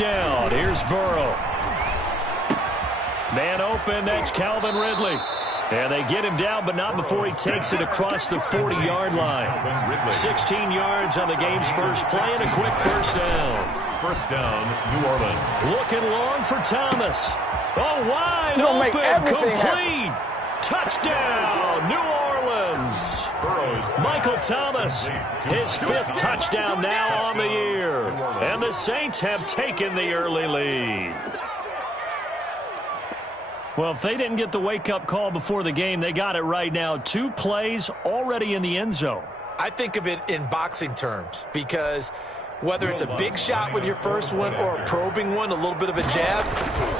down. Here's Burrow. Man open, that's Calvin Ridley. And they get him down, but not before he takes it across the 40-yard line. 16 yards on the game's first play and a quick first down. First down, New Orleans. Looking long for Thomas. Oh, wide open, complete. Touchdown, New Orleans. Michael Thomas, his 5th touchdown now on the year. And the Saints have taken the early lead. Well, if they didn't get the wake-up call before the game, they got it right now. 2 plays already in the end zone. I think of it in boxing terms because whether it's a big shot with your first one or a probing one, a little bit of a jab,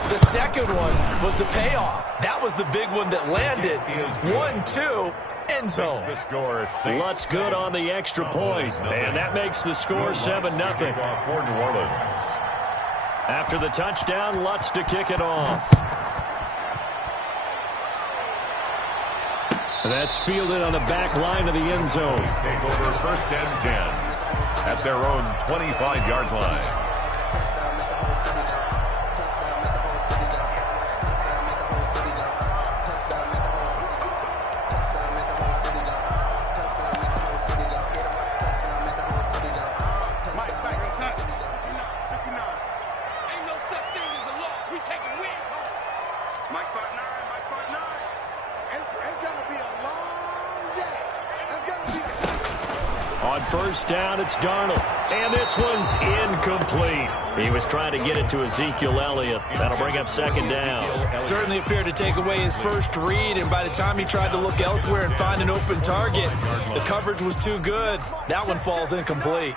the second one was the payoff. That was the big one that landed. 1-2, end zone. Lutz good on the extra point, and that makes the score 7-0. After the touchdown, Lutz to kick it off. That's fielded on the back line of the end zone. Take over 1st and 10 at their own 25-yard line. On first down, it's Darnold. And this one's incomplete. He was trying to get it to Ezekiel Elliott. That'll bring up 2nd down. Certainly appeared to take away his first read, and by the time he tried to look elsewhere and find an open target, the coverage was too good. That one falls incomplete.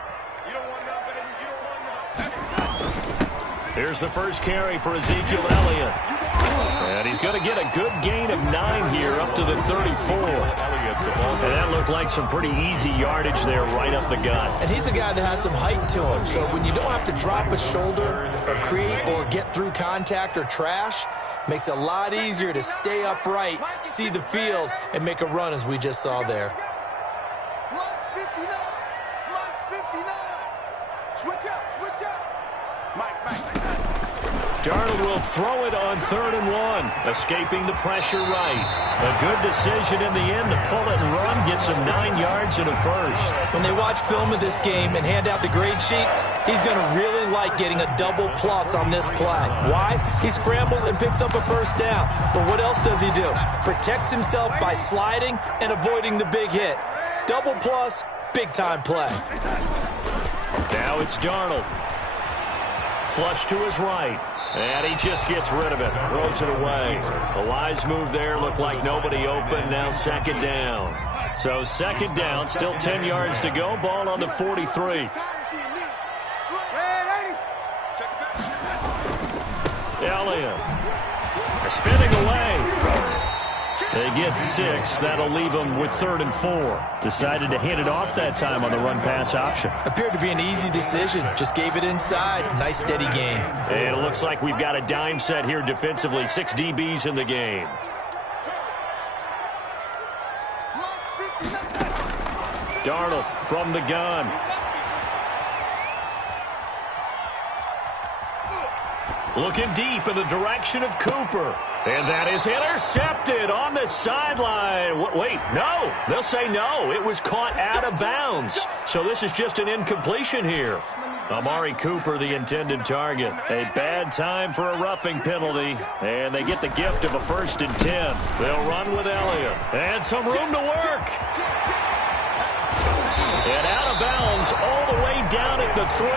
Here's the first carry for Ezekiel Elliott. And he's going to get a good gain of 9 here up to the 34. And that looked like some pretty easy yardage there right up the gut. And he's a guy that has some height to him. So when you don't have to drop a shoulder or create or get through contact or trash, makes it a lot easier to stay upright, see the field, and make a run as we just saw there. Darnold will throw it on 3rd and 1, escaping the pressure right. A good decision in the end to pull it and run, gets him 9 yards and a first. When they watch film of this game and hand out the grade sheets, he's going to really like getting a double plus on this play. Why? He scrambles and picks up a first down. But what else does he do? Protects himself by sliding and avoiding the big hit. Double plus, big-time play. Now it's Darnold. Flush to his right. And he just gets rid of it. Throws it away. A wise move there. Looked like nobody open. Now 2nd down. So 2nd down. Still 10 yards to go. Ball on the 43. Elliott. Spinning away. They get 6. That'll leave them with 3rd and 4. Decided to hand it off that time on the run-pass option. Appeared to be an easy decision. Just gave it inside. Nice, steady game. And it looks like we've got a dime set here defensively. 6 DBs in the game. Darnold from the gun. Looking deep in the direction of Cooper. And that is intercepted on the sideline. Wait, no. They'll say no. It was caught out of bounds. So this is just an incompletion here. Amari Cooper, the intended target. A bad time for a roughing penalty. And they get the gift of a 1st and 10. They'll run with Elliott. And some room to work. And out of bounds all the way down at the 3.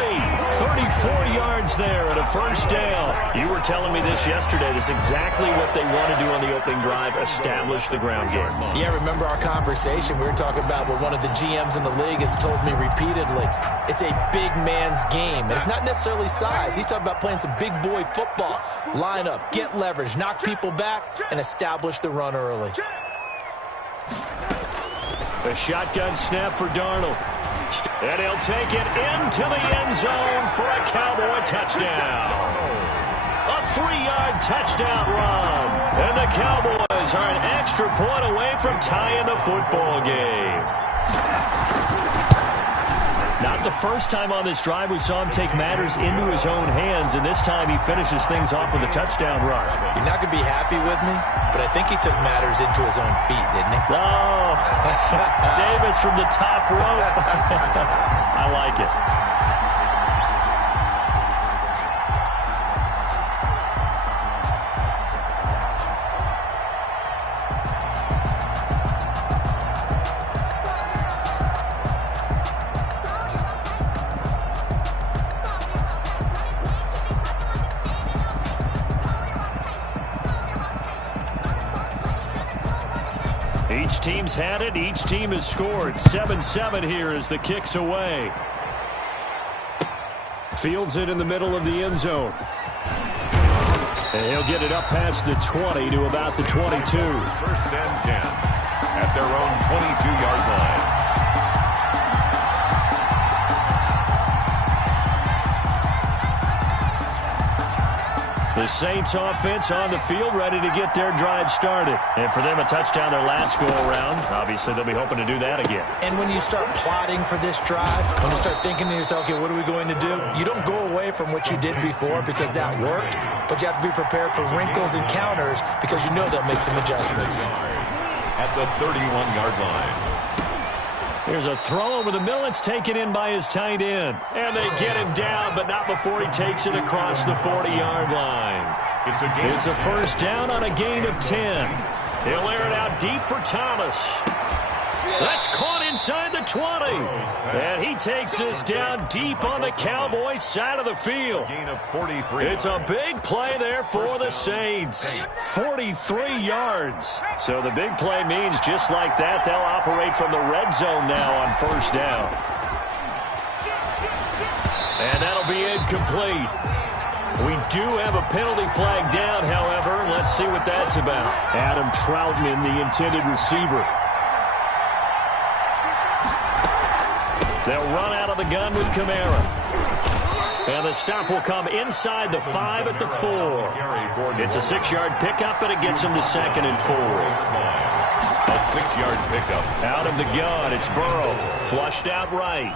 34 yards there and a first down. You were telling me this yesterday. This is exactly what they want to do on the opening drive, establish the ground game. Yeah, remember our conversation? We were talking about what one of the GMs in the league has told me repeatedly. It's a big man's game. And it's not necessarily size. He's talking about playing some big boy football. Line up, get leverage, knock people back, and establish the run early. A shotgun snap for Darnold. And he'll take it into the end zone for a Cowboy touchdown. A 3-yard touchdown run. And the Cowboys are an extra point away from tying the football game. Not the first time on this drive we saw him take matters into his own hands, and this time he finishes things off with a touchdown run. You're not going to be happy with me, but I think he took matters into his own feet, didn't he? Oh, Davis from the top rope. I like it. Each team's had it. Each team has scored. 7-7 here as the kick's away. Fields it in the middle of the end zone. And he'll get it up past the 20 to about the 22. First and 10 at their own 22-yard line. The Saints offense on the field, ready to get their drive started. And for them, a touchdown their last go-around. Obviously, they'll be hoping to do that again. And when you start plotting for this drive, when you start thinking to yourself, okay, what are we going to do? You don't go away from what you did before because that worked, but you have to be prepared for wrinkles and counters because you know they'll make some adjustments. At the 31-yard line. Here's a throw over the middle. It's taken in by his tight end. And they get him down, but not before he takes it across the 40-yard line. It's a first down on a gain of 10. He'll air it out deep for Thomas. That's caught inside the 20. And he takes this down deep on the Cowboys side of the field. It's a big play there for the Saints. 43 yards. So the big play means just like that, they'll operate from the red zone now on first down. And that'll be incomplete. We do have a penalty flag down, however. Let's see what that's about. Adam Troutman, the intended receiver. They'll run out of the gun with Kamara. And the stop will come inside the 5 at the 4. It's a 6-yard pickup, and it gets him to 2nd and 4. A 6-yard pickup. Out of the gun, it's Burrow. Flushed out right.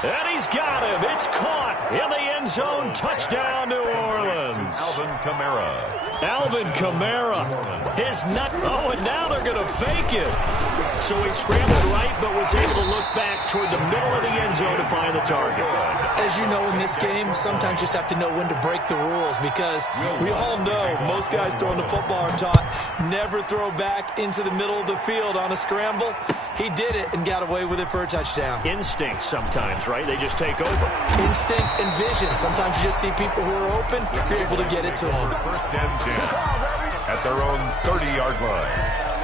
And he's got him. It's caught in the end zone. Touchdown, New Orleans. Alvin Kamara. Alvin Kamara. His nut. Oh, and now they're going to fake it. So he scrambled right, but was able to look back toward the middle of the end zone to find the target. As you know, in this game, sometimes you just have to know when to break the rules because we all know most guys throwing the football are taught never throw back into the middle of the field on a scramble. He did it and got away with it for a touchdown. Instinct sometimes, right? They just take over. Instinct and vision. Sometimes you just see people who are open, you're able to get it to them. First and 10 at their own 30-yard line.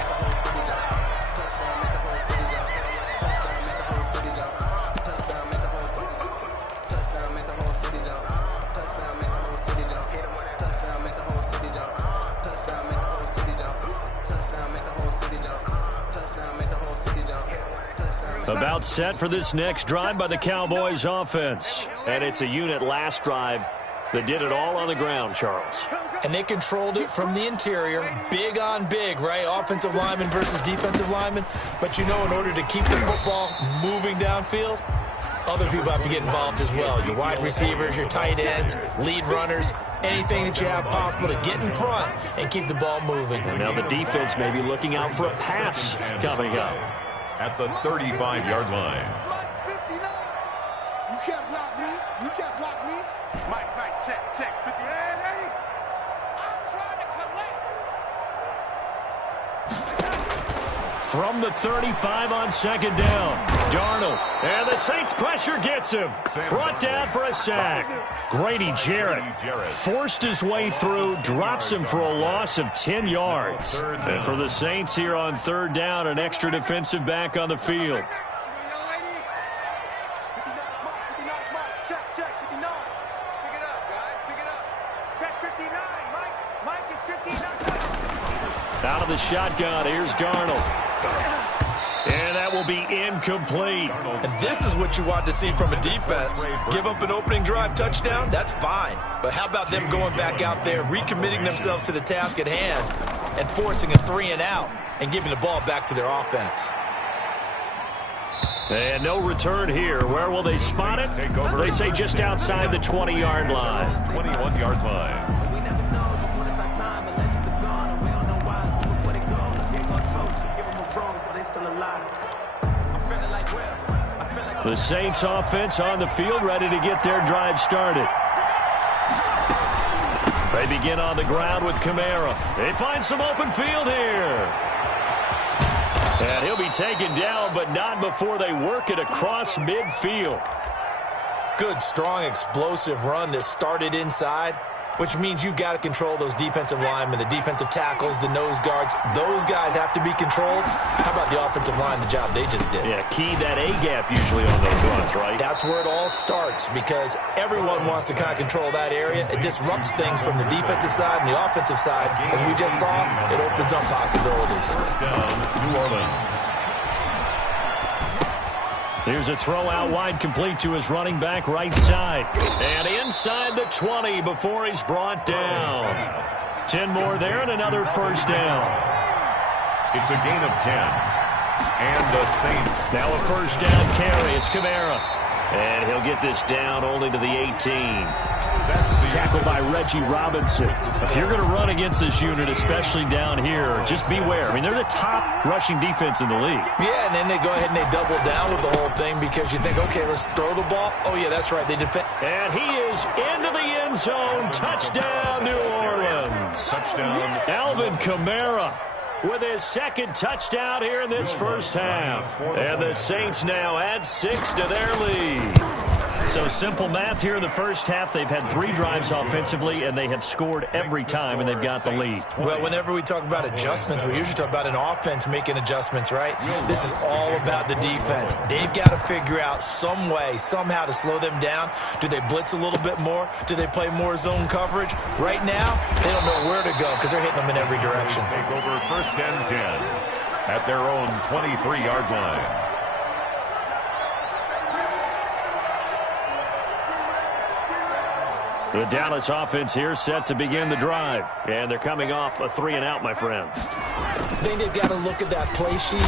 About set for this next drive by the Cowboys offense. And it's a unit last drive that did it all on the ground, Charles. And they controlled it from the interior, big on big, right? Offensive lineman versus defensive lineman. But you know, in order to keep the football moving downfield, other people have to get involved as well. Your wide receivers, your tight ends, lead runners, anything that you have possible to get in front and keep the ball moving. And now the defense may be looking out for a pass coming up. At the 35-yard line. Mike 59. You can't block me. You can't block me. Mike, check. 59. I'm trying to collect. From the 35 on 2nd down, Darnold. And the Saints pressure gets him. Brought down for a sack. Grady Jarrett forced his way through, drops him for a loss of 10 yards. And for the Saints here on 3rd down, an extra defensive back on the field. Check, 59. Pick it up, guys. Pick it up. Check 59. Mike is 59. Out of the shotgun, here's Darnold. And that will be incomplete. And this is what you want to see from a defense. Give up an opening drive touchdown, that's fine. But how about them going back out there, recommitting themselves to the task at hand, and forcing a 3 and out, and giving the ball back to their offense. And no return here. Where will they spot it? They say just outside the 20-yard line. 21-yard line. The Saints offense on the field, ready to get their drive started. They begin on the ground with Kamara. They find some open field here. And he'll be taken down, but not before they work it across midfield. Good, strong, explosive run that started inside, which means you've got to control those defensive linemen, the defensive tackles, the nose guards. Those guys have to be controlled. How about the offensive line, the job they just did? Yeah, key that A-gap usually on those runs, right? That's where it all starts because everyone wants to kind of control that area. It disrupts things from the defensive side and the offensive side. As we just saw, it opens up possibilities. First down, New Orleans. Here's a throw out wide, complete to his running back right side. And inside the 20 before he's brought down. 10 more there and another first down. It's a gain of 10. And the Saints. Now a first down carry. It's Kamara. And he'll get this down only to the 18. Tackled by Reggie Robinson. If you're going to run against this unit, especially down here, just beware. I mean, they're the top rushing defense in the league. Yeah, and then they go ahead and they double down with the whole thing because you think, okay, let's throw the ball. Oh, yeah, that's right. They defend. And he is into the end zone. Touchdown, New Orleans. Touchdown. Alvin Kamara with his second touchdown here in this first half. And the Saints now add 6 to their lead. So simple math here in the first half. They've had 3 drives offensively, and they have scored every time, and they've got the lead. Well, whenever we talk about adjustments, we usually talk about an offense making adjustments, right? This is all about the defense. They've got to figure out some way, somehow to slow them down. Do they blitz a little bit more? Do they play more zone coverage? Right now, they don't know where to go because they're hitting them in every direction. Take over first and 10 at their own 23-yard line. The Dallas offense here set to begin the drive. And they're coming off a 3-and-out, my friend. I think they've got to look at that play sheet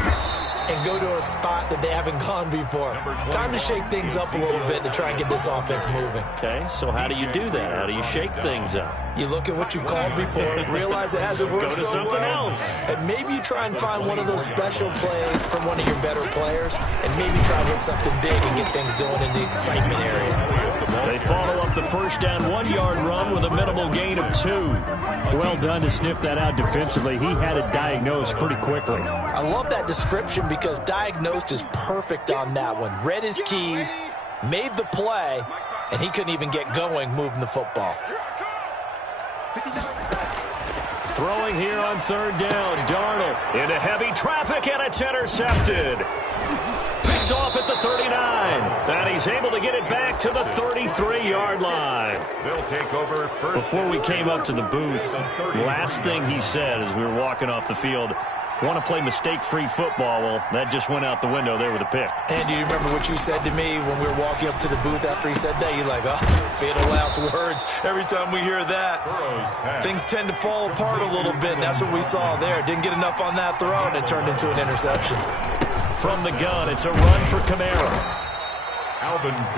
and go to a spot that they haven't gone before. Time to shake things up a little bit to try and get this offense moving. Okay, so how do you do that? How do you shake things up? You look at what you've called before, realize it hasn't worked Go to so something well, else. and maybe you try and find one of those special plays from one of your better players, and maybe try and hit something big and get things going in the excitement area. They follow up the first down 1-yard run with a minimal gain of 2. Well done to sniff that out defensively. He had it diagnosed pretty quickly. I love that description because diagnosed is perfect on that one. Read his keys, made the play, and he couldn't even get going moving the football. Throwing here on third down, Darnold into heavy traffic, and it's intercepted. Picked off at the 39, and he's able to get it back to the 33-yard line. They'll take over first. Before we came up to the booth, last thing he said as we were walking off the field, want to play mistake-free football. Well, that just went out the window there with a pick. And do you remember what you said to me when we were walking up to the booth after he said that? You're like, oh, fatal last words. Every time we hear that, things tend to fall apart a little bit, and that's what we saw there. Didn't get enough on that throw, and it turned into an interception. From the gun, it's a run for Kamara.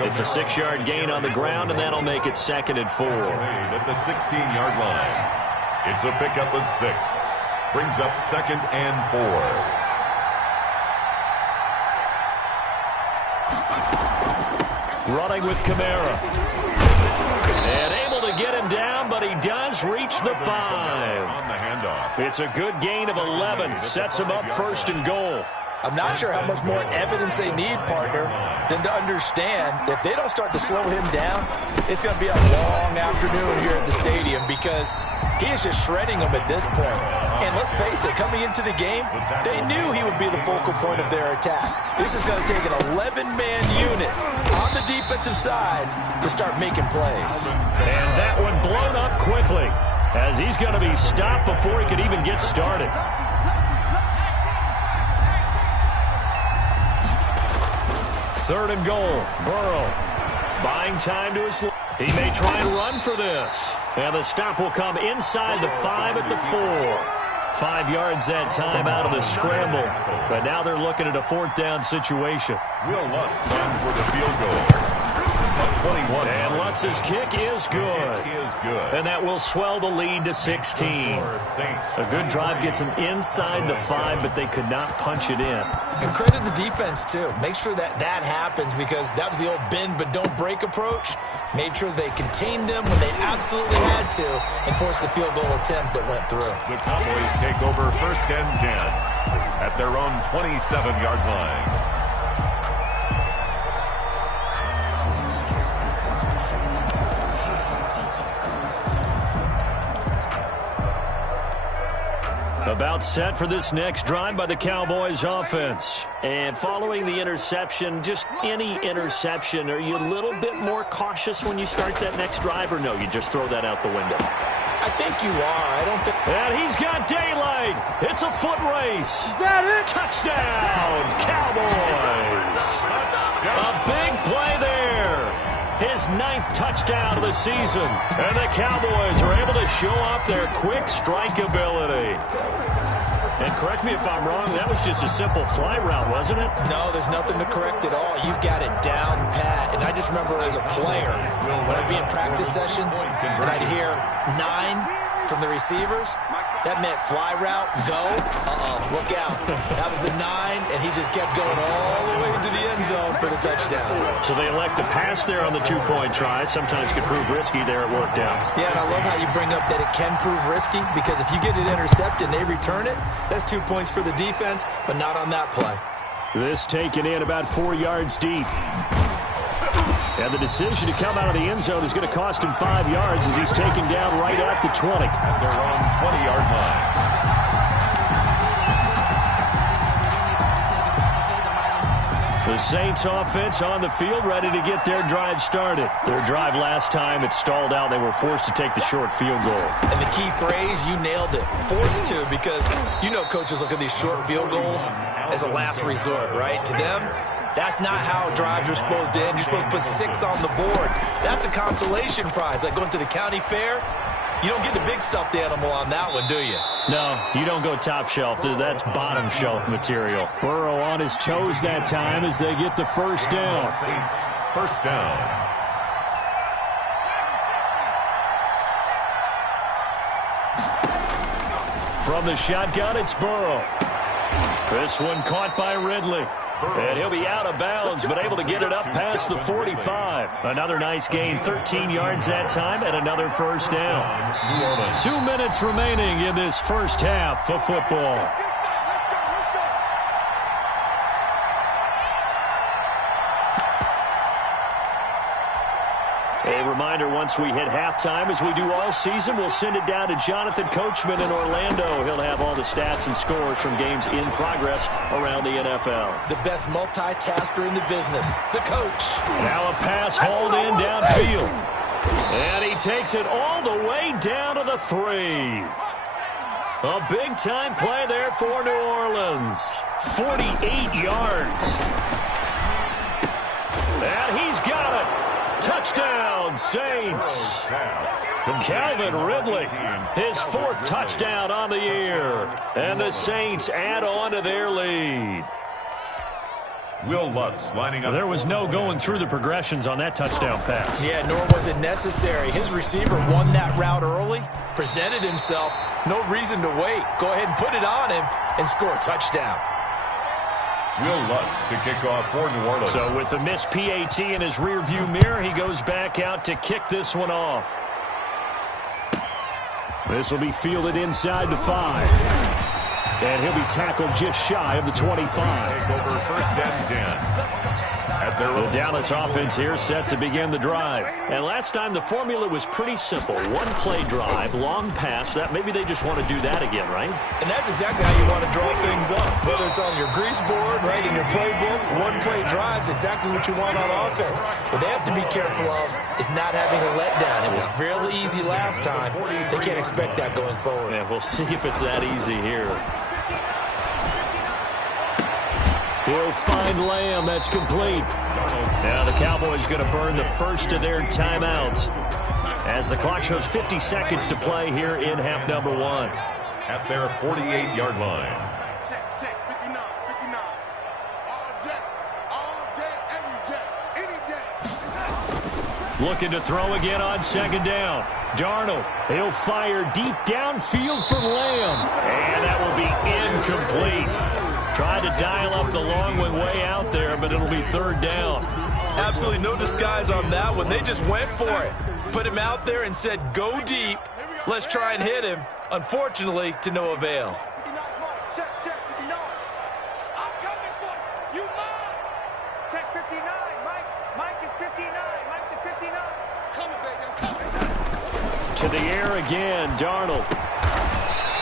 It's a 6-yard gain on the ground, and that'll make it 2nd and 4. At the 16-yard line. It's a pickup of 6. Brings up 2nd and 4. Running with Kamara. And able to get him down, but he does reach the 5. On the handoff. It's a good gain of 11. Sets him up 1st and goal. I'm not sure how much more evidence they need, partner, than to understand if they don't start to slow him down, it's going to be a long afternoon here at the stadium because he is just shredding them at this point. And let's face it, coming into the game, they knew he would be the focal point of their attack. This is going to take an 11-man unit on the defensive side to start making plays. And that one blown up quickly as he's going to be stopped before he could even get started. 3rd and goal. Burrow buying time to his left. He may try and run for this. And the stop will come inside the 5 at the 4. 5 yards that time out of the scramble. But now they're looking at a 4th down situation. Will Lutz in for the field goal. 21. And Lutz's kick is good. And that will swell the lead to 16. A good drive gets them inside the 5, but they could not punch it in. And credit the defense, too. Make sure that happens, because that was the old bend but don't break approach. Made sure they contained them when they absolutely had to and forced the field goal attempt that went through. The Cowboys take over 1st and 10 at their own 27-yard line. About set for this next drive by the Cowboys offense. And following the interception, just any interception, are you a little bit more cautious when you start that next drive, or no, you just throw that out the window? I think you are. I don't think... And he's got daylight. It's a foot race. Is that it? Touchdown, Cowboys. A big play there. His 9th touchdown of the season. And the Cowboys are able to show off their quick strike ability. And correct me if I'm wrong, that was just a simple fly route, wasn't it? No, there's nothing to correct at all. You've got it down pat. And I just remember as a player, when I'd be in practice sessions, and I'd hear 9 from the receivers, that meant fly route, go. Look out. That was the 9, and he just kept going all the way to the end zone for the touchdown. So they elect to pass there on the 2-point try. Sometimes could prove risky. There it worked out. Yeah, and I love how you bring up that it can prove risky, because if you get it intercepted and they return it, that's 2 points for the defense, but not on that play. This taken in about 4 yards deep. And the decision to come out of the end zone is going to cost him 5 yards as he's taken down right at the 20. At their own 20-yard line. The Saints offense on the field, ready to get their drive started. Their drive last time, it stalled out. They were forced to take the short field goal. And the key phrase, you nailed it. Forced to, because you know coaches look at these short field goals as a last resort, right? To them, that's not how drives are supposed to end. You're supposed to put 6 on the board. That's a consolation prize. Like going to the county fair, you don't get the big stuffed animal on that one, do you? No, you don't go top shelf. That's bottom shelf material. Burrow on his toes that time as they get the 1st down. Saints, 1st down. From the shotgun, it's Burrow. This one caught by Ridley. And he'll be out of bounds, but able to get it up past the 45. Another nice gain, 13 yards that time, and another 1st down. 2 minutes remaining in this first half of football. A reminder, once we hit halftime, as we do all season, we'll send it down to Jonathan Coachman in Orlando. He'll have all the stats and scores from games in progress around the NFL. The best multitasker in the business, the coach. Now a pass hauled in downfield. And he takes it all the way down to the 3. A big-time play there for New Orleans. 48 yards. And he's got it. Touchdown, Saints. Calvin Ridley, his 4th touchdown on the year. And the Saints add on to their lead. Will Lutz lining up. There was no going through the progressions on that touchdown pass. Yeah, nor was it necessary. His receiver won that route early, presented himself. No reason to wait. Go ahead and put it on him and score a touchdown. Will Lutz to kick off for New Orleans. So with the missed PAT in his rearview mirror, he goes back out to kick this one off. This will be fielded inside the 5. And he'll be tackled just shy of the 25. Take over 1st and 10. The Dallas offense here set to begin the drive. And last time the formula was pretty simple. 1-play drive, long pass. That maybe they just want to do that again, right? And that's exactly how you want to draw things up. Whether it's on your grease board, right, in your playbook, 1-play drive is exactly what you want on offense. What they have to be careful of is not having a letdown. It was really easy last time. They can't expect that going forward. Yeah, we'll see if it's that easy here. He'll find Lamb. That's complete. Now the Cowboys going to burn the first of their timeouts as the clock shows 50 seconds to play here in half number 1. at their 48-yard line. Check, 59, 59. All day, every day, any day. Looking to throw again on second down. Darnold, he'll fire deep downfield for Lamb. And that will be incomplete. Tried to dial up the long one way out there, but it'll be third down. Absolutely no disguise on that one. They just went for it. Put him out there and said, go deep. Let's try and hit him. Unfortunately, to no avail. Check, 59. I'm coming for you. You mine. Check 59. Mike is 59. Mike the 59. Coming, baby. I'm coming. To the air again, Darnold.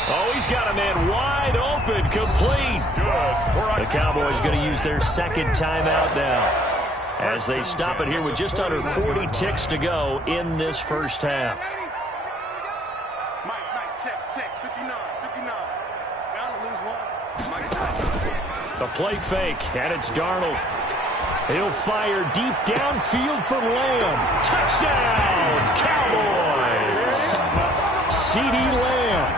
Oh, he's got a man wide open, complete. Good. The Cowboys going to use their second timeout now, as they stop it here with just under 40 ticks to go in this first half. Mike, check, 59. Bound to lose one. The play fake, and it's Darnold. He'll fire deep downfield for Lamb. Touchdown, Cowboys! CeeDee Lamb,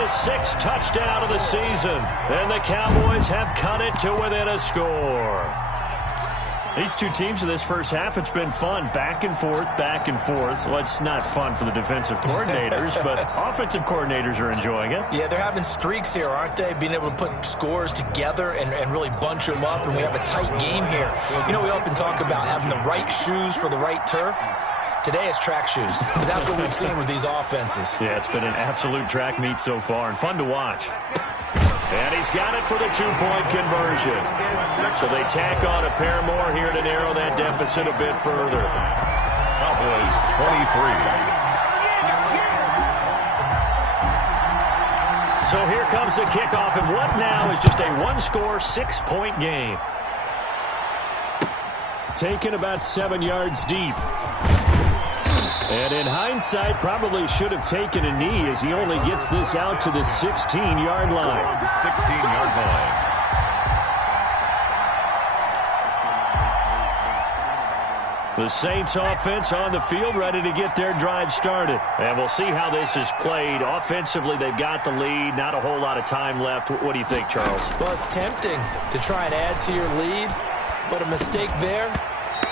his sixth touchdown of the season. And the Cowboys have cut it to within a score. These two teams in this first half, it's been fun. Back and forth, back and forth. Well, it's not fun for the defensive coordinators, but offensive coordinators are enjoying it. Yeah, they're having streaks here, aren't they? Being able to put scores together and really bunch them up, and we have a tight game here. You know, we often talk about having the right shoes for the right turf. Today it's track shoes, because that's what we've seen with these offenses. Yeah, it's been an absolute track meet so far, and fun to watch. And he's got it for the two-point conversion. So they tack on a pair more here to narrow that deficit a bit further. Cowboys 23. So here comes the kickoff, and what now is just a one-score, six-point game. Taken about 7 yards deep. And in hindsight, probably should have taken a knee as he only gets this out to the 16-yard line. The 16-yard line. The Saints offense on the field, ready to get their drive started. And we'll see how this is played. Offensively, they've got the lead. Not a whole lot of time left. What do you think, Charles? Well, it's tempting to try and add to your lead, but a mistake there,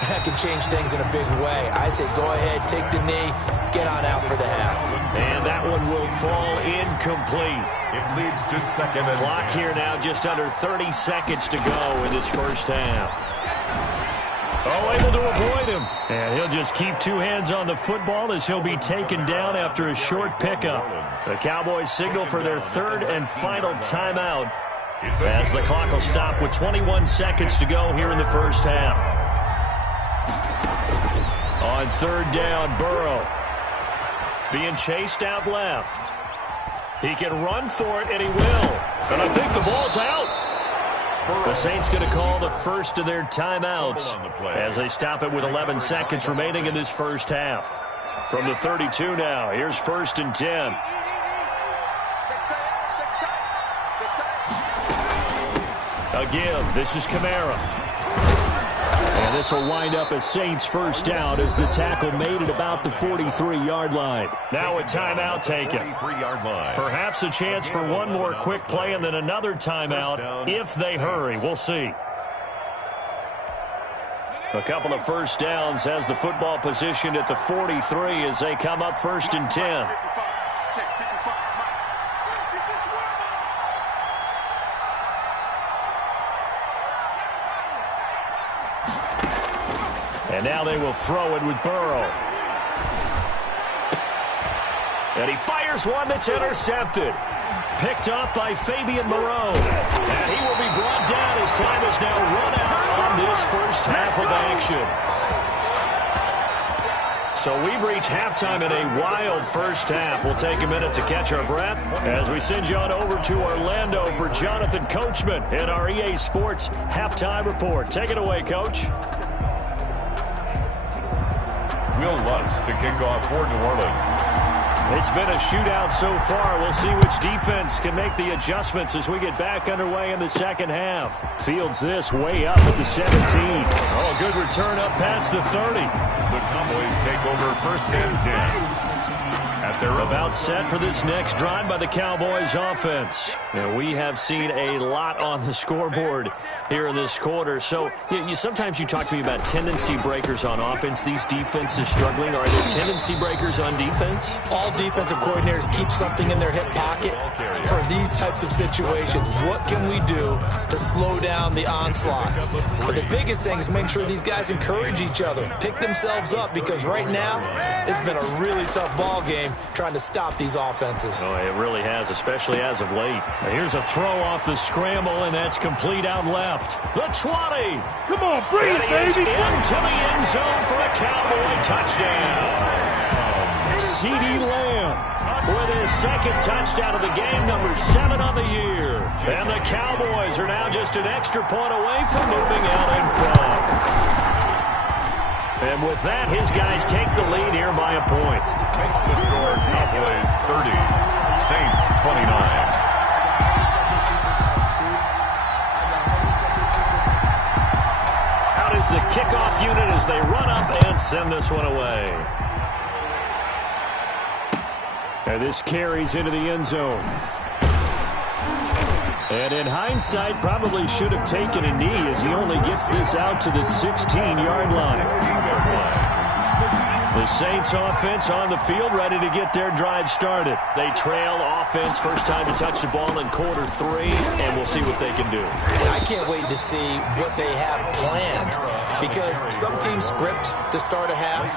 that can change things in a big way. I say go ahead, take the knee, get on out for the half. And that one will fall incomplete. It leads to second and Clock 10. here now, just under 30 seconds to go in this first half. Oh, able to avoid him. And he'll just keep two hands on the football as he'll be taken down after a short pickup. The Cowboys signal for their third and final timeout as the clock will stop with 21 seconds to go here in the first half. On third down, Burrow being chased out left. He can run for it, and he will. But I think the ball's out. The Saints going to call the first of their timeouts as they stop it with 11 seconds remaining in this first half. From the 32 now, here's first and 10. A give. This is Kamara. And this will wind up a Saints first down as the tackle made at about the 43-yard line. Now a timeout taken. 43-yard line. Perhaps a chance for one more quick play and then another timeout if they hurry. We'll see. A couple of first downs has the football positioned at the 43 as they come up first and 10. And now they will throw it with Burrow. And he fires one that's intercepted. Picked up by Fabian Moreau. And he will be brought down as time is now run out on this first half of action. So we've reached halftime in a wild first half. We'll take a minute to catch our breath as we send you on over to Orlando for Jonathan Coachman in our EA Sports Halftime Report. Take it away, Coach. Will Lutz to kick off for New Orleans. It's been a shootout so far. We'll see which defense can make the adjustments as we get back underway in the second half. Fields this way up at the 17. Oh, good return up past the 30. The Cowboys take over first and 10. At at their own. About set for this next drive by the Cowboys offense. And we have seen a lot on the scoreboard here in this quarter. So sometimes you talk to me about tendency breakers on offense. These defenses struggling. Are there tendency breakers on defense? All defensive coordinators keep something in their hip pocket for these types of situations. What can we do to slow down the onslaught? But the biggest thing is make sure these guys encourage each other, pick themselves up, because right now it's been a really tough ball game trying to stop these offenses. Oh, it really has, especially as of late. Now here's a throw off the scramble, and that's complete out left. The 20. Come on, bring it, baby. Into the end zone for a Cowboy touchdown. CeeDee Lamb with his second touchdown of the game, number 7 on the year. And the Cowboys are now just an extra point away from moving out in front. And with that, his guys take the lead here by a point. Makes the score Cowboys 30, Saints 29. Is the kickoff unit as they run up and send this one away. And this carries into the end zone. And in hindsight, probably should have taken a knee as he only gets this out to the 16-yard line. The Saints offense on the field, ready to get their drive started. They trail offense, first time to touch the ball in quarter 3, and we'll see what they can do. I can't wait to see what they have planned, because some teams script to start a half.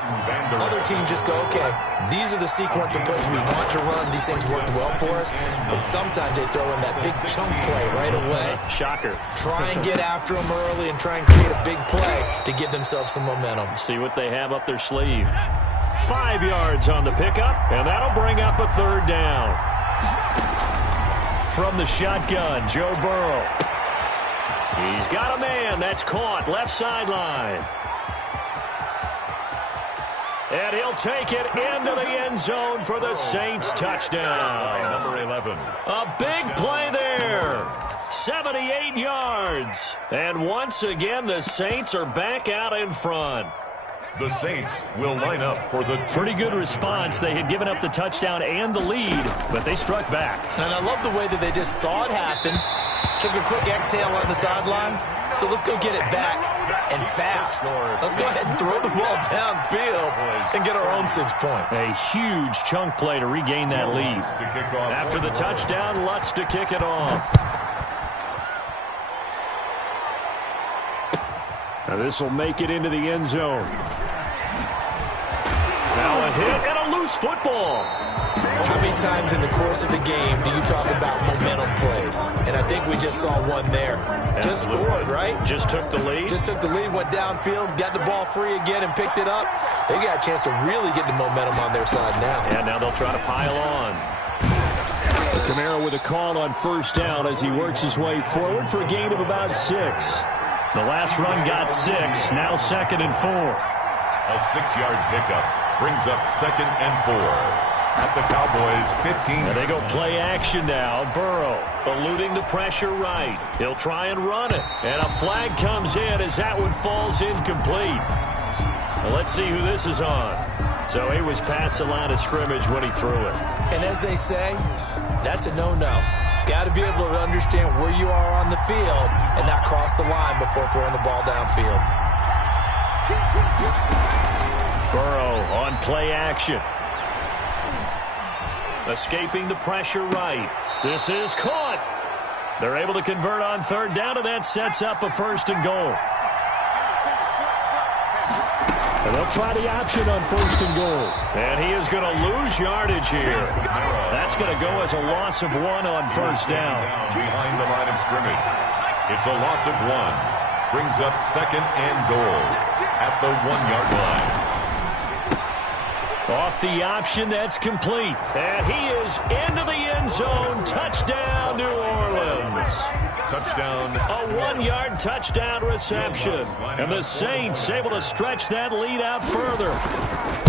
Other teams just go, okay, these are the sequence of plays we want to run. These things work well for us. And sometimes they throw in that big chunk play right away. Shocker. Try and get after them early and try and create a big play to give themselves some momentum. See what they have up their sleeve. 5 yards on the pickup, and that'll bring up a third down. From the shotgun, Joe Burrow. He's got a man. That's caught. Left sideline. And he'll take it into the end zone for the Saints touchdown. Number 11. A big play there. 78 yards. And once again, the Saints are back out in front. The Saints will line up for the... Pretty good response. They had given up the touchdown and the lead, but they struck back. And I love the way that they just saw it happen, took a quick exhale on the sidelines. So let's go get it back and fast. Let's go ahead and throw the ball downfield and get our own 6 points. A huge chunk play to regain that lead. After the touchdown, Lutz to kick it off. Now this will make it into the end zone. Now a hit and a loose football. How many times in the course of the game do you talk about momentum plays? And I think we just saw one there. Just scored, right? Just took the lead. Just took the lead, went downfield, got the ball free again and picked it up. They got a chance to really get the momentum on their side now. And now they'll try to pile on. Kamara with a call on first down as he works his way forward for a gain of about 6. The last run got 6, now 2nd and 4. A 6-yard pickup brings up 2nd and 4 at the Cowboys 15. And they go play action now. Burrow eluding the pressure right. He'll try and run it. And a flag comes in as that one falls incomplete. Well, let's see who this is on. So he was past the line of scrimmage when he threw it. And as they say, that's a no-no. Got to be able to understand where you are on the field and not cross the line before throwing the ball downfield. Burrow on play action. Escaping the pressure right. This is caught. They're able to convert on third down, and that sets up a 1st and goal. And they'll try the option on 1st and goal. And he is going to lose yardage here. That's going to go as a loss of 1 on 1st down. Behind the line of scrimmage. It's a loss of 1. Brings up 2nd and goal at the 1-yard line. Off the option, that's complete. And he is into the end zone. Touchdown, New Orleans. Touchdown. A 1-yard touchdown reception. And the Saints able to stretch that lead out further.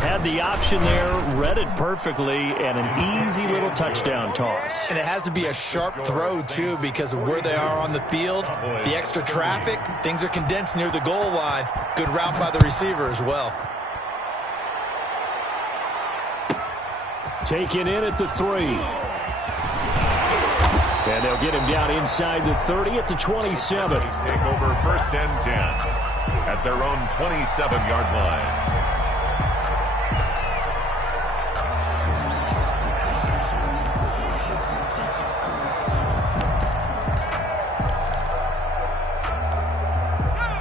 Had the option there, read it perfectly, and an easy little touchdown toss. And it has to be a sharp throw, too, because of where they are on the field. The extra traffic, things are condensed near the goal line. Good route by the receiver as well. taken in at the 3. And they'll get him down inside the 30 at the 27. Take over 1st and 10 at their own 27-yard line.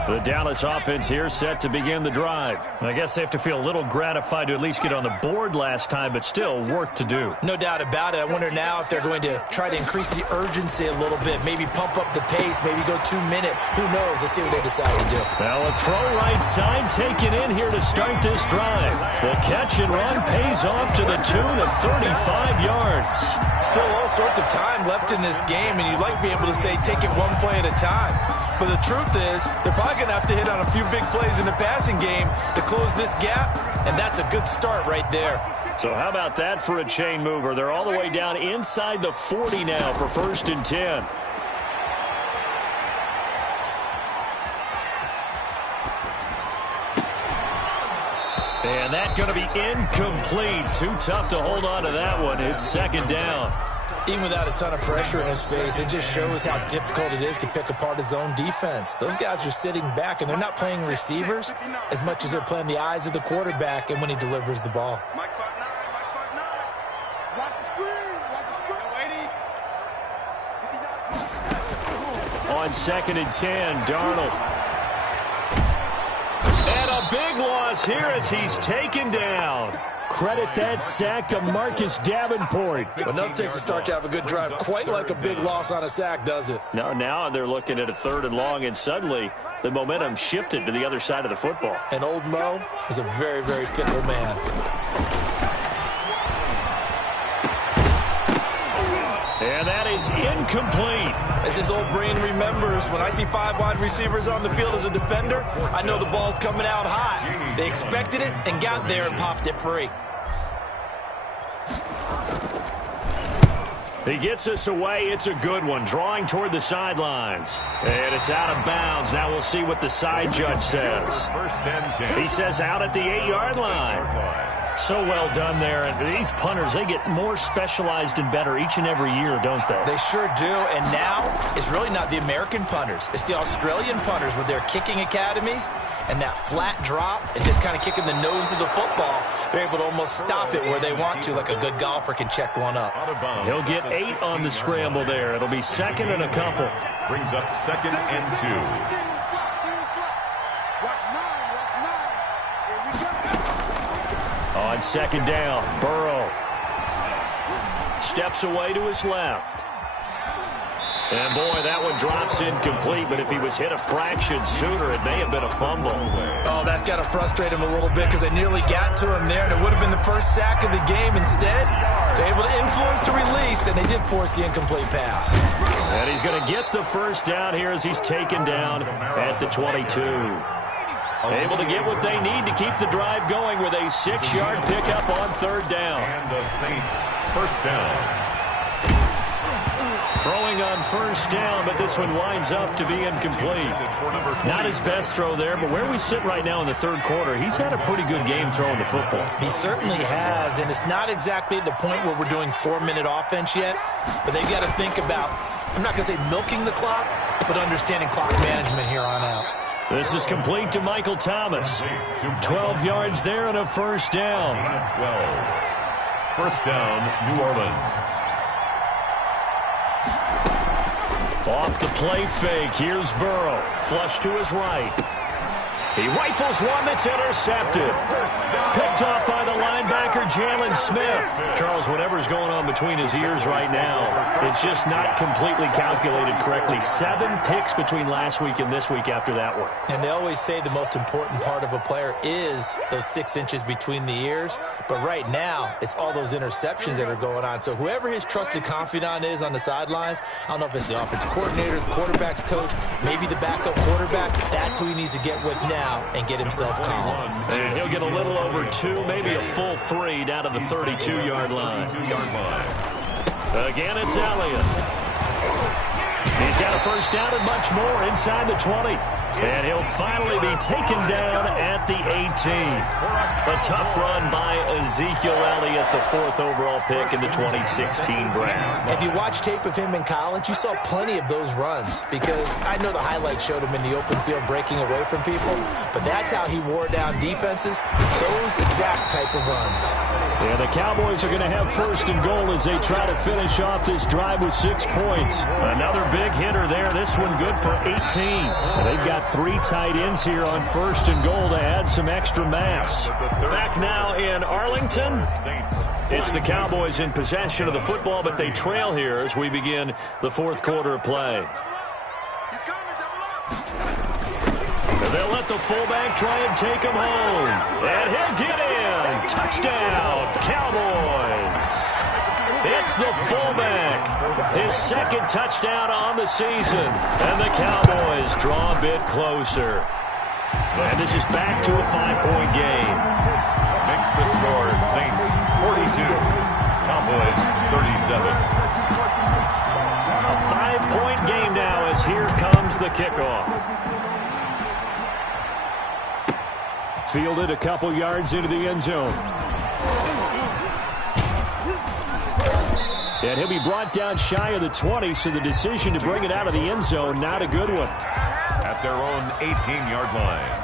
The Dallas offense here set to begin the drive. I guess they have to feel a little gratified to at least get on the board last time, but still work to do. No doubt about it. I wonder now if they're going to try to increase the urgency a little bit, maybe pump up the pace, maybe go 2-minute. Who knows? Let's see what they decide to do. Now a throw right side taken in here to start this drive. The catch and run pays off to the tune of 35 yards. Still all sorts of time left in this game, and you'd like to be able to say take it one play at a time. But the truth is, they're probably going to have to hit on a few big plays in the passing game to close this gap, and that's a good start right there. So how about that for a chain mover? They're all the way down inside the 40 now for 1st and 10. And that's going to be incomplete. Too tough to hold on to that one. It's 2nd down. Even without a ton of pressure in his face, it just shows how difficult it is to pick apart his own defense. Those guys are sitting back, and they're not playing receivers as much as they're playing the eyes of the quarterback and when he delivers the ball. Mike 5'9", Mike 5'9". Watch the screen, watch the screen. On 2nd and 10, Darnold. And a big loss here as he's taken down. Credit that sack to Marcus Davenport. But nothing takes a start to have a good drive quite like a big loss on a sack, does it? Now they're looking at a 3rd and long, and suddenly the momentum shifted to the other side of the football. And old Mo is a very, very fickle man. And that is incomplete. As his old brain remembers, when I see 5 wide receivers on the field as a defender, I know the ball's coming out high. They expected it and got there and popped it free. He gets us away. It's a good one. Drawing toward the sidelines. And it's out of bounds. Now we'll see what the side judge says. 1st and 10. He says out at the 8-yard line. So well done there. And these punters, they get more specialized and better each and every year, don't they? They sure do. And now it's really not the American punters. It's the Australian punters with their kicking academies and that flat drop and just kind of kicking the nose of the football. They're able to almost stop it where they want to, like a good golfer can check one up. He'll get 8 on the scramble there. It'll be 2nd and a couple. Brings up 2nd and 2. Watch 9, watch 9. Here we go. On 2nd down, Burrow steps away to his left. And, boy, that one drops incomplete, but if he was hit a fraction sooner, it may have been a fumble. Oh, that's got to frustrate him a little bit because they nearly got to him there, and it would have been the first sack of the game. Instead, they're able to influence the release, and they did force the incomplete pass. And he's going to get the 1st down here as he's taken down at the 22. Able to get what they need to keep the drive going with a 6-yard pickup on 3rd down. And the Saints 1st down. Throwing on 1st down, but this one winds up to be incomplete. Not his best throw there, but where we sit right now in the 3rd quarter, he's had a pretty good game throwing the football. He certainly has, and it's not exactly at the point where we're doing 4-minute offense yet, but they've got to think about, I'm not going to say milking the clock, but understanding clock management here on out. This is complete to Michael Thomas. 12 yards there and a 1st down. 12. 1st down, New Orleans. Off the play fake, here's Burrow. Flush to his right. He rifles one that's intercepted. Picked off by the linebacker, Jalen Smith. Charles, whatever's going on between his ears right now, it's just not completely calculated correctly. 7 picks between last week and this week after that one. And they always say the most important part of a player is those 6 inches between the ears. But right now, it's all those interceptions that are going on. So whoever his trusted confidant is on the sidelines, I don't know if it's the offensive coordinator, the quarterback's coach, maybe the backup quarterback, that's who he needs to get with now and get himself calm. And he'll get a little over 2, maybe a full 3 down to the 32-yard line. Again, it's Elliott. He's got a 1st down and much more inside the 20. And he'll finally be taken down at the 18. A tough run by Ezekiel Elliott, the 4th overall pick in the 2016 draft. If you watch tape of him in college, you saw plenty of those runs, because I know the highlights showed him in the open field breaking away from people, but that's how he wore down defenses, those exact type of runs. Yeah, the Cowboys are going to have 1st and goal as they try to finish off this drive with 6 points. Another big hitter there. This one good for 18. And they've got 3 tight ends here on 1st and goal to add some extra mass. Back now in Arlington. It's the Cowboys in possession of the football, but they trail here as we begin the 4th quarter of play. They'll let the fullback try and take him home. And he'll get in. Touchdown, Cowboys. It's the fullback. His 2nd touchdown on the season. And the Cowboys draw a bit closer. And this is back to a 5-point game. Makes the score Saints 42, Cowboys 37. A 5-point game now as here comes the kickoff. Fielded a couple yards into the end zone. And he'll be brought down shy of the 20, so the decision to bring it out of the end zone, not a good one. At their own 18-yard line.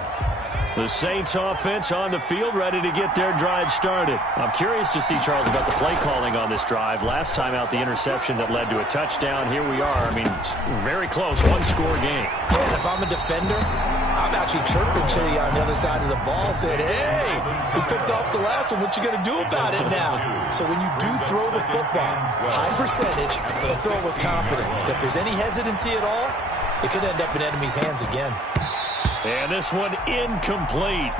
The Saints offense on the field, ready to get their drive started. I'm curious to see, Charles, about the play calling on this drive. Last time out, the interception that led to a touchdown. Here we are. I mean, very close, 1-score game. And if I'm a defender, I'm actually chirping Chili on the other side of the ball, saying, hey, we picked off the last one. What you going to do about it now? So when you do throw the football, high percentage, but throw it with confidence. If there's any hesitancy at all, it could end up in enemy's hands again. And this one incomplete.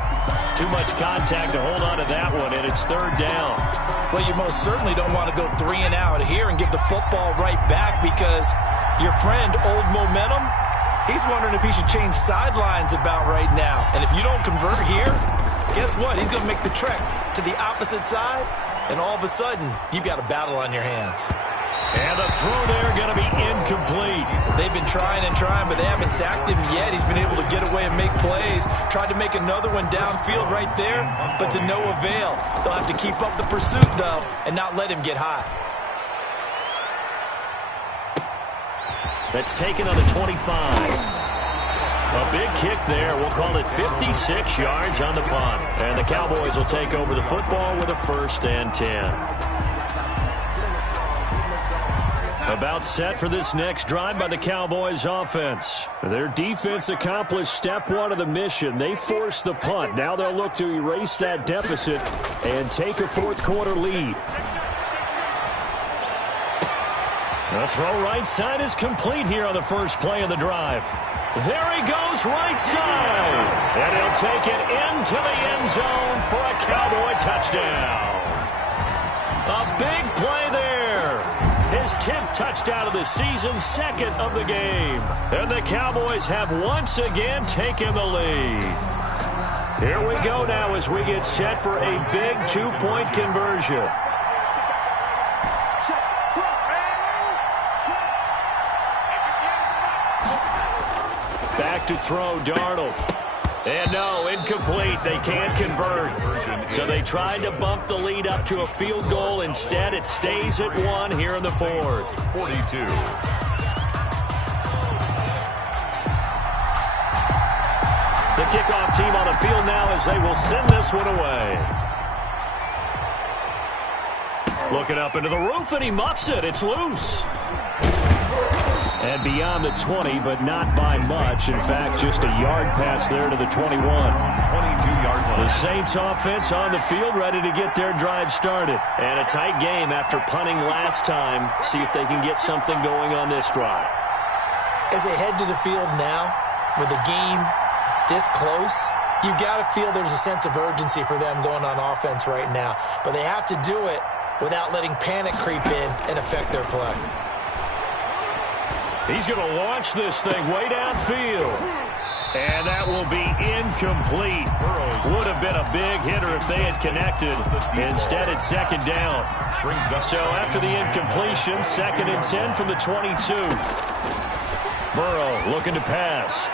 Too much contact to hold on to that one, and it's 3rd down. Well, you most certainly don't want to go 3 and out here and give the football right back, because your friend, Old Momentum, he's wondering if he should change sidelines about right now. And if you don't convert here, guess what? He's going to make the trek to the opposite side, and all of a sudden, you've got a battle on your hands. And the throw there going to be incomplete. They've been trying and trying, but they haven't sacked him yet. He's been able to get away and make plays. Tried to make another one downfield right there, but to no avail. They'll have to keep up the pursuit, though, and not let him get hot. That's taken on the 25. A big kick there. We'll call it 56 yards on the punt. And the Cowboys will take over the football with a 1st and 10. About set for this next drive by the Cowboys offense. Their defense accomplished step 1 of the mission. They forced the punt. Now they'll look to erase that deficit and take a 4th quarter lead. The throw right side is complete here on the first play of the drive. There he goes right side. And he'll take it into the end zone for a Cowboy touchdown. A big play there. His 10th touchdown of the season, 2nd of the game. And the Cowboys have once again taken the lead. Here we go now as we get set for a big 2-point conversion. Back to throw, Darnold. And no, incomplete. They can't convert. So they tried to bump the lead up to a field goal. Instead, it stays at 1 here in the 4th. 42. The kickoff team on the field now as they will send this one away. Looking up into the roof, and he muffs it. It's loose. And beyond the 20, but not by much. In fact, just a yard pass there to the 21. 22-yard line. The Saints offense on the field, ready to get their drive started. And a tight game after punting last time. See if they can get something going on this drive. As they head to the field now, with the game this close, you've got to feel there's a sense of urgency for them going on offense right now. But they have to do it without letting panic creep in and affect their play. He's going to launch this thing way downfield. And that will be incomplete. Would have been a big hitter if they had connected. Instead, it's 2nd down. So after the incompletion, 2nd and 10 from the 22. Burrow looking to pass.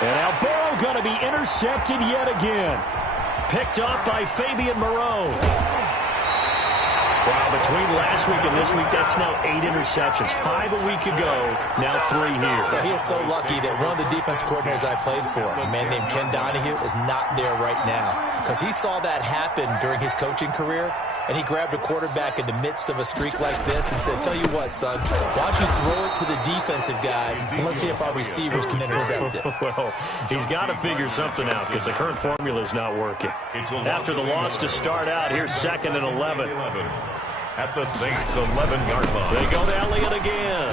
And now Burrow going to be intercepted yet again. Picked up by Fabian Moreau. Wow, between last week and this week, that's now 8 interceptions. 5 a week ago, now 3 here. Well, he is so lucky that one of the defense coordinators I played for, a man named Ken Donahue, is not there right now. Because he saw that happen during his coaching career, and he grabbed a quarterback in the midst of a streak like this and said, tell you what, son, why don't you throw it to the defensive guys, and let's see if our receivers can intercept it. Well, he's got to figure something out because the current formula is not working. After the loss to start out, here's 2nd and 11. At the Saints' 11-yard line. They go to Elliott again.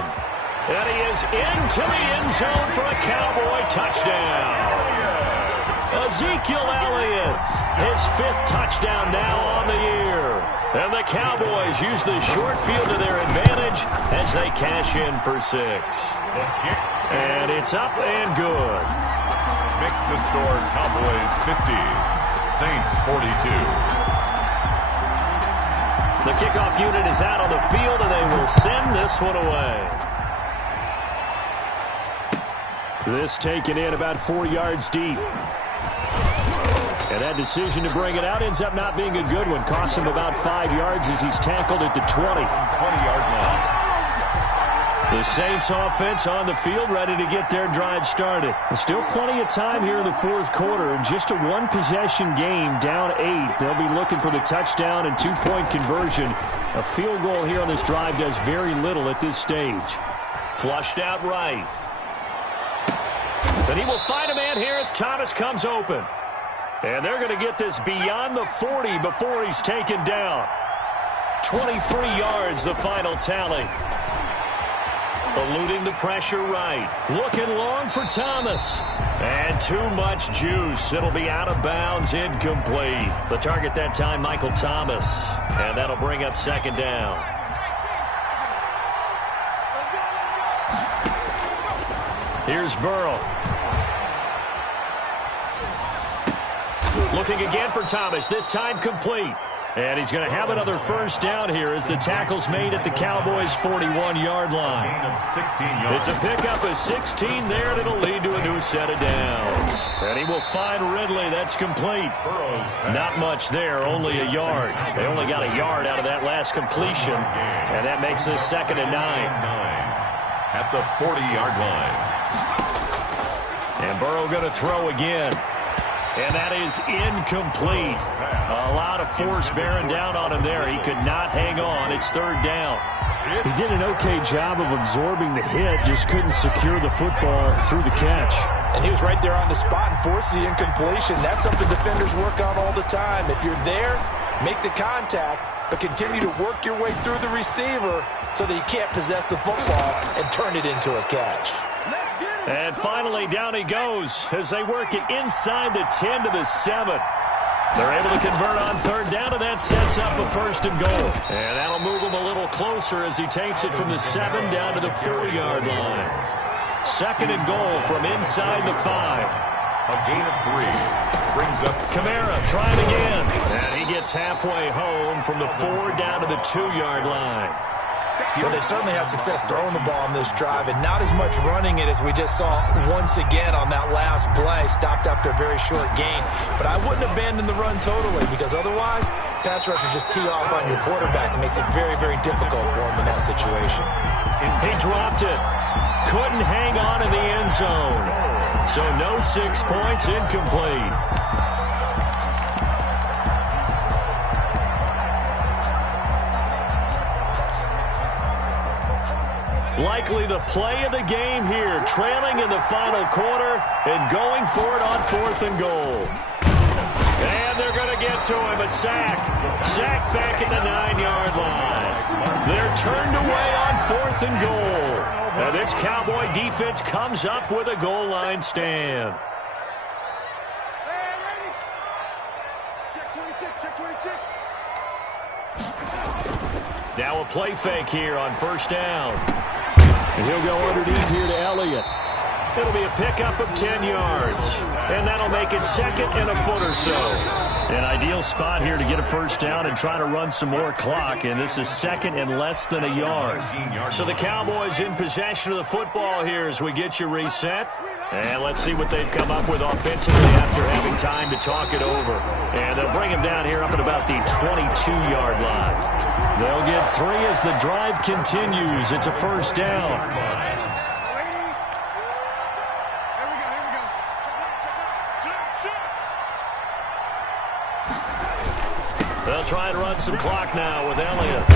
And he is into the end zone for a Cowboy touchdown. Ezekiel Elliott, his 5th touchdown now on the year. And the Cowboys use the short field to their advantage as they cash in for 6. And it's up and good. Makes the score Cowboys 50, Saints 42. The kickoff unit is out on the field, and they will send this one away. This taken in about 4 yards deep. And that decision to bring it out ends up not being a good one. Cost him about 5 yards as he's tackled at the 20-yard line. The Saints offense on the field ready to get their drive started. There's still plenty of time here in the 4th quarter. Just a 1-possession game, down 8. They'll be looking for the touchdown and 2-point conversion. A field goal here on this drive does very little at this stage. Flushed out right. But he will find a man here as Thomas comes open. And they're going to get this beyond the 40 before he's taken down. 23 yards, the final tally. Eluding the pressure right. Looking long for Thomas. And too much juice. It'll be out of bounds, incomplete. The target that time, Michael Thomas. And that'll bring up 2nd down. Here's Burrow. Looking again for Thomas, this time complete. And he's going to have another first down here as the tackle's made at the Cowboys' 41-yard line. It's a pickup of 16 there, and it'll lead to a new set of downs. And he will find Ridley. That's complete. Not much there, only a yard. They only got a yard out of that last completion, and that makes this 2nd and 9. At the 40-yard line. And Burrow going to throw again. And that is incomplete. A lot of force bearing down on him there. He could not hang on. It's 3rd down. He did an okay job of absorbing the hit, just couldn't secure the football through the catch. And he was right there on the spot and forced the incompletion. That's something defenders work on all the time. If you're there, make the contact, but continue to work your way through the receiver so that you can't possess the football and turn it into a catch. And finally, down he goes as they work it inside the 10 to the 7. They're able to convert on 3rd down, and that sets up a 1st and goal. And that'll move him a little closer as he takes it from the 7 down to the 4-yard line. 2nd and goal from inside the 5. A gain of 3. Brings up Kamara trying again. And he gets halfway home from the 4 down to the 2-yard line. Well, they certainly had success throwing the ball on this drive, and not as much running it as we just saw once again on that last play. Stopped after a very short gain. But I wouldn't abandon the run totally, because otherwise, pass rushers just tee off on your quarterback and makes it very, very difficult for him in that situation. He dropped it. Couldn't hang on in the end zone. So no 6 points, incomplete. Likely the play of the game here, trailing in the final quarter and going for it on 4th and goal. And they're going to get to him, a sack. Sack back at the 9-yard line. They're turned away on 4th and goal. And this Cowboy defense comes up with a goal line stand. Now a play fake here on 1st down. And he'll go underneath here to Elliott. It'll be a pickup of 10 yards. And that'll make it 2nd and a foot or so. An ideal spot here to get a first down and try to run some more clock, and this is second and less than a yard. So the Cowboys in possession of the football here as we get you reset. And let's see what they've come up with offensively after having time to talk it over. And they'll bring him down here up at about the 22-yard line. They'll get 3 as the drive continues. It's a first down. They'll try and run some clock now with Elliott.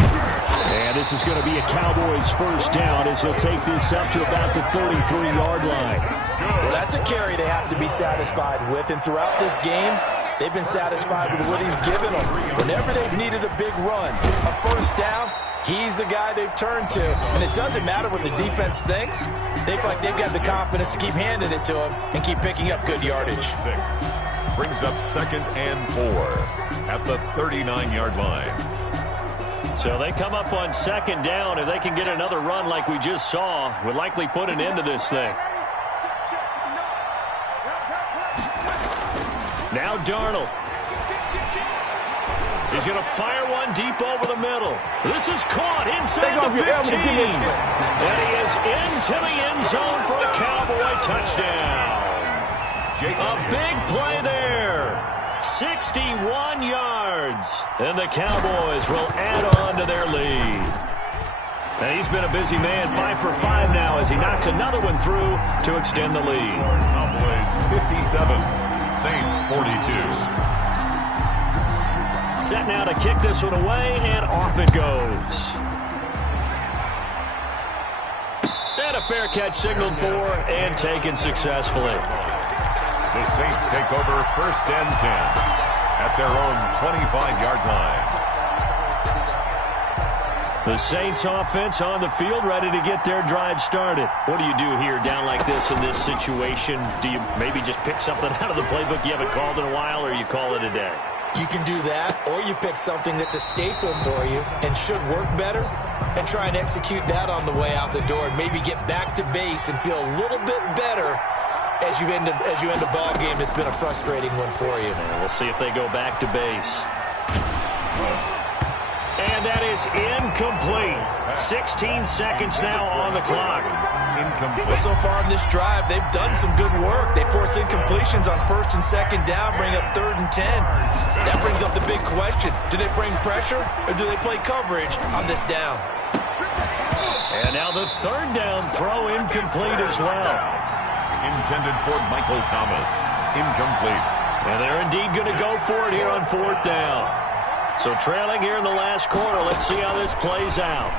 And this is going to be a Cowboys first down as he'll take this up to about the 33-yard line. Well, that's a carry they have to be satisfied with. And throughout this game, they've been satisfied with what he's given them. Whenever they've needed a big run, a first down, he's the guy they've turned to. And it doesn't matter what the defense thinks. They feel like they've got the confidence to keep handing it to him and keep picking up good yardage. 6 brings up second and 4 at the 39-yard line. So they come up on second down. If they can get another run like we just saw, would likely put an end to this thing. Now Darnold. He's going to fire one deep over the middle. This is caught inside the 15. And he is into the end zone for a Cowboy touchdown. A big play there. 61 yards. And the Cowboys will add on to their lead. And he's been a busy man, 5 for 5 now as he knocks another one through to extend the lead. Cowboys 57, Saints 42. Set now to kick this one away, and off it goes. And a fair catch signaled for and taken successfully. The Saints take over first and 10 at their own 25-yard line. The Saints offense on the field, ready to get their drive started. What do you do here down like this in this situation? Do you maybe just pick something out of the playbook you haven't called in a while, or you call it a day? You can do that, or you pick something that's a staple for you and should work better and try and execute that on the way out the door and maybe get back to base and feel a little bit better as you end a ball game that's been a frustrating one for you. And we'll see if they go back to base. And that is incomplete. 16 seconds now on the clock. Well, so far in this drive, they've done some good work. They force incompletions on first and second down, bring up 3rd and 10. That brings up the big question. Do they bring pressure or do they play coverage on this down? And now the 3rd down throw incomplete as well. Intended for Michael Thomas. Incomplete. And they're indeed going to go for it here on 4th down. So trailing here in the last quarter. Let's see how this plays out.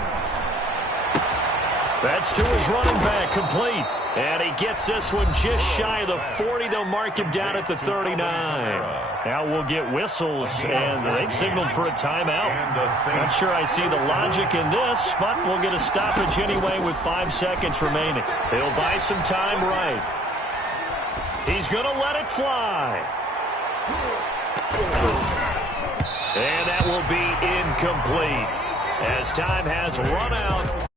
That's to his running back, complete. And he gets this one just shy of the 40. They'll mark him down at the 39. Now we'll get whistles, and they've signaled for a timeout. Not sure I see the logic in this, but we'll get a stoppage anyway with 5 seconds remaining. He'll buy some time right. He's going to let it fly. And that will be incomplete as time has run out.